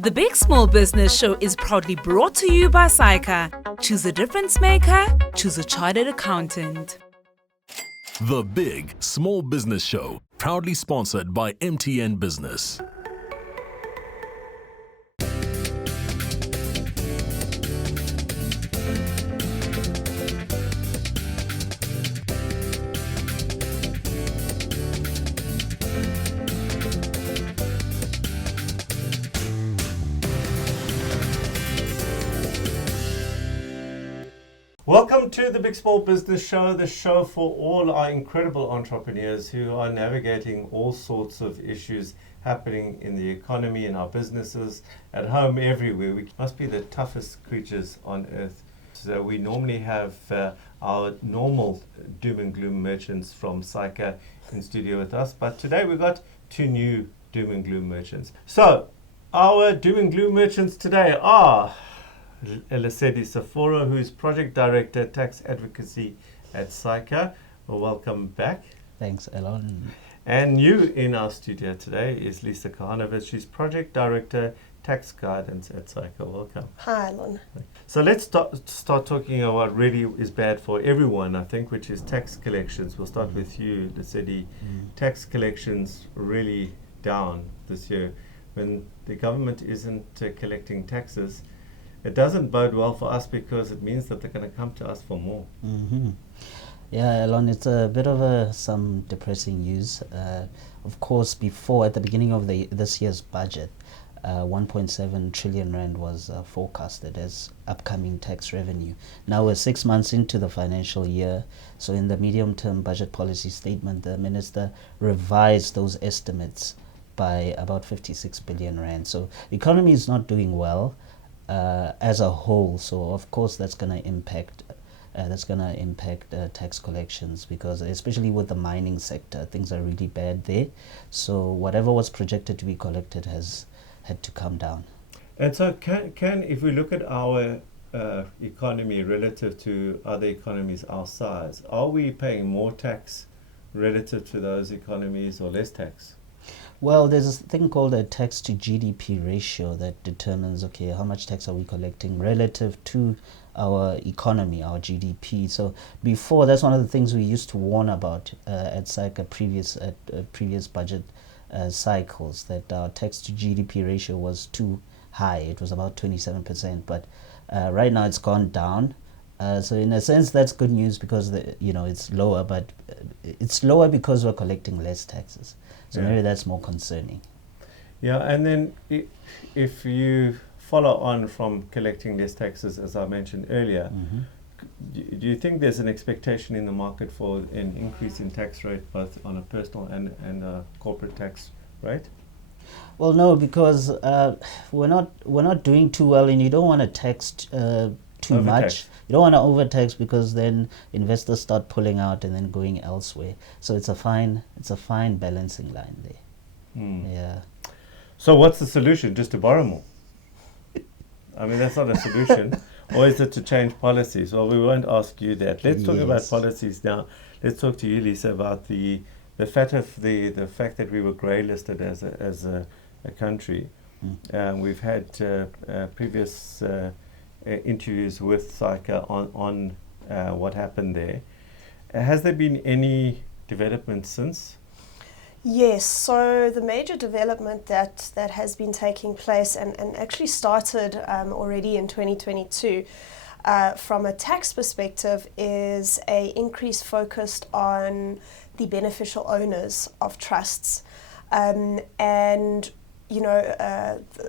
The Big Small Business Show is proudly brought to you by SAICA. Choose a difference maker, choose a chartered accountant. The Big Small Business Show, proudly sponsored by MTN Business. Welcome to the Big Small Business Show, the show for all our incredible entrepreneurs who are navigating all sorts of issues happening in the economy, in our businesses, at home, everywhere. We must be the toughest creatures on earth. So we normally have our normal doom and gloom merchants from SAICA in studio with us, but today we've got two new doom and gloom merchants. So our doom and gloom merchants today are Lesedi Seforo, who is Project Director, Tax Advocacy at SAICA. Well, welcome back. Thanks, Allon. And new in our studio today is Lisa Kahanovitz. She's Project Director, Tax Guidance at SAICA. Welcome. Hi, Allon. So let's start talking about what really is bad for everyone, I think, which is tax collections. We'll start with you, Lesedi. Tax collections really down this year. When the government isn't collecting taxes, it doesn't bode well for us because it means that they're going to come to us for more. Mm-hmm. Yeah, Allon, it's a bit of some depressing news. Of course, at the beginning of this year's budget, 1.7 trillion rand was forecasted as upcoming tax revenue. Now we're 6 months into the financial year, so in the medium-term budget policy statement, the minister revised those estimates by about 56 billion rand. So the economy is not doing well as a whole, so of course that's going to impact tax collections, because especially with the mining sector, things are really bad there. So whatever was projected to be collected has had to come down. And so can if we look at our economy relative to other economies our size, are we paying more tax relative to those economies or less tax? Well, there's a thing called a tax to GDP ratio that determines, okay, how much tax are we collecting relative to our economy, our GDP. So before, that's one of the things we used to warn about at SAICA previous budget cycles, that our tax to GDP ratio was too high. It was about 27%, but right now it's gone down. So in a sense, that's good news because it's lower, but it's lower because we're collecting less taxes. So maybe that's more concerning. Yeah, and then if you follow on from collecting less taxes, as I mentioned earlier, do you think there's an expectation in the market for an increase in tax rate, both on a personal and a corporate tax rate? Well, no, because we're not doing too well, and you don't want to tax too much. You don't want to overtax because then investors start pulling out and then going elsewhere. So it's a fine balancing line there. Yeah. So what's the solution? Just to borrow more? I mean, that's not a solution. Or is it to change policies? Well, we won't ask you that. Let's talk about policies now. Let's talk to you, Lisa, about the fact that we were grey listed as a country. We've had previous interviews with SAICA on what happened there. Has there been any development since? Yes, so the major development that has been taking place and actually started already in 2022 from a tax perspective is an increase focused on the beneficial owners of trusts.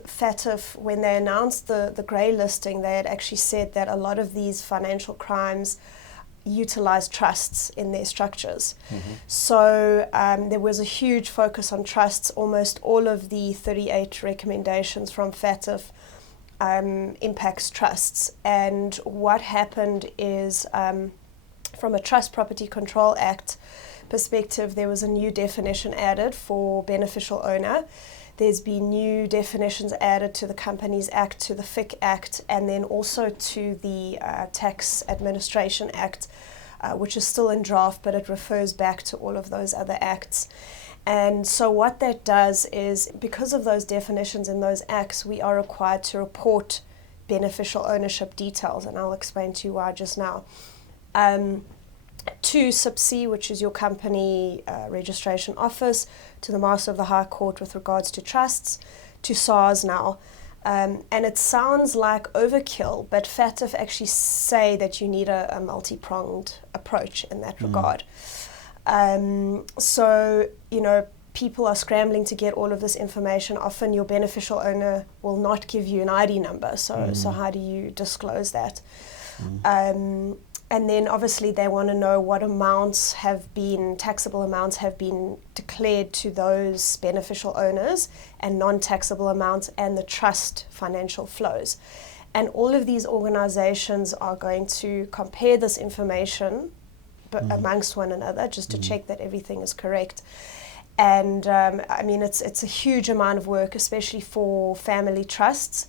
FATF, when they announced the grey listing, they had actually said that a lot of these financial crimes utilize trusts in their structures. So there was a huge focus on trusts. Almost all of the 38 recommendations from FATF impacts trusts. And what happened is, from a Trust Property Control Act perspective, there was a new definition added for beneficial owner. There's been new definitions added to the Companies Act, to the FIC Act, and then also to the Tax Administration Act, which is still in draft, but it refers back to all of those other acts. And so what that does is, because of those definitions in those acts, we are required to report beneficial ownership details, and I'll explain to you why just now. To SIPC, which is your company registration office, to the Master of the High Court with regards to trusts, to SARS now. And it sounds like overkill, but FATF actually say that you need a multi-pronged approach in that regard. So, people are scrambling to get all of this information. Often your beneficial owner will not give you an ID number, so how do you disclose that? And then obviously they want to know what taxable amounts have been declared to those beneficial owners, and non-taxable amounts, and the trust financial flows. And all of these organizations are going to compare this information amongst one another just to check that everything is correct. And it's a huge amount of work, especially for family trusts.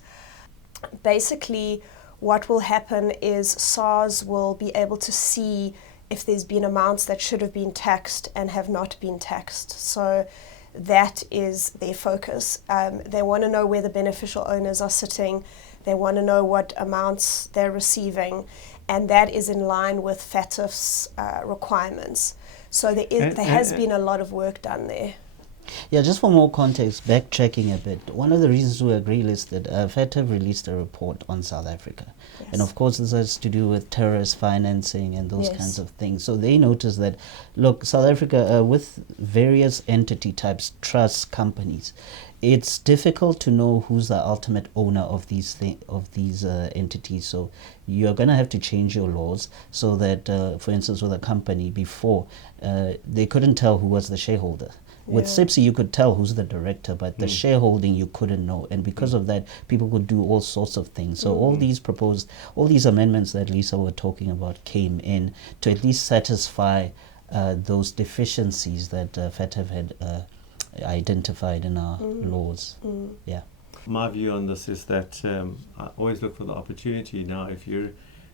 Basically, what will happen is SARS will be able to see if there's been amounts that should have been taxed and have not been taxed. So that is their focus. They want to know where the beneficial owners are sitting. They want to know what amounts they're receiving, and that is in line with FATF's requirements. So there has been a lot of work done there. Yeah, just for more context, backtracking a bit, one of the reasons we agree is that FATF released a report on South Africa. Yes. And of course, this has to do with terrorist financing and those kinds of things. So they noticed that, look, South Africa, with various entity types, trusts, companies, it's difficult to know who's the ultimate owner of these entities. So you're going to have to change your laws so that, for instance, with a company before, they couldn't tell who was the shareholder. With SIPC, you could tell who's the director, but the shareholding you couldn't know. And because of that, people could do all sorts of things. So all these amendments that Lisa were talking about came in to at least satisfy those deficiencies that FATF had identified in our laws. Yeah. My view on this is that I always look for the opportunity. Now, if you're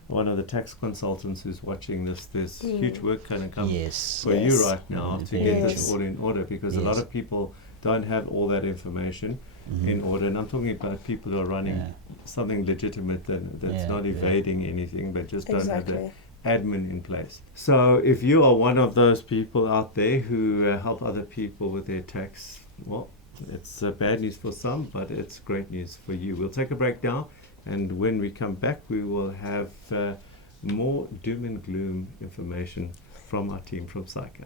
one of the tax consultants who's watching this, there's huge work going to come for you right now to get this all in order, because a lot of people don't have all that information in order. And I'm talking about people who are running something legitimate that's not evading anything, but just don't have the admin in place. So if you are one of those people out there who help other people with their tax, well, it's bad news for some, but it's great news for you. We'll take a break now. And when we come back, we will have more doom and gloom information from our team from SAICA.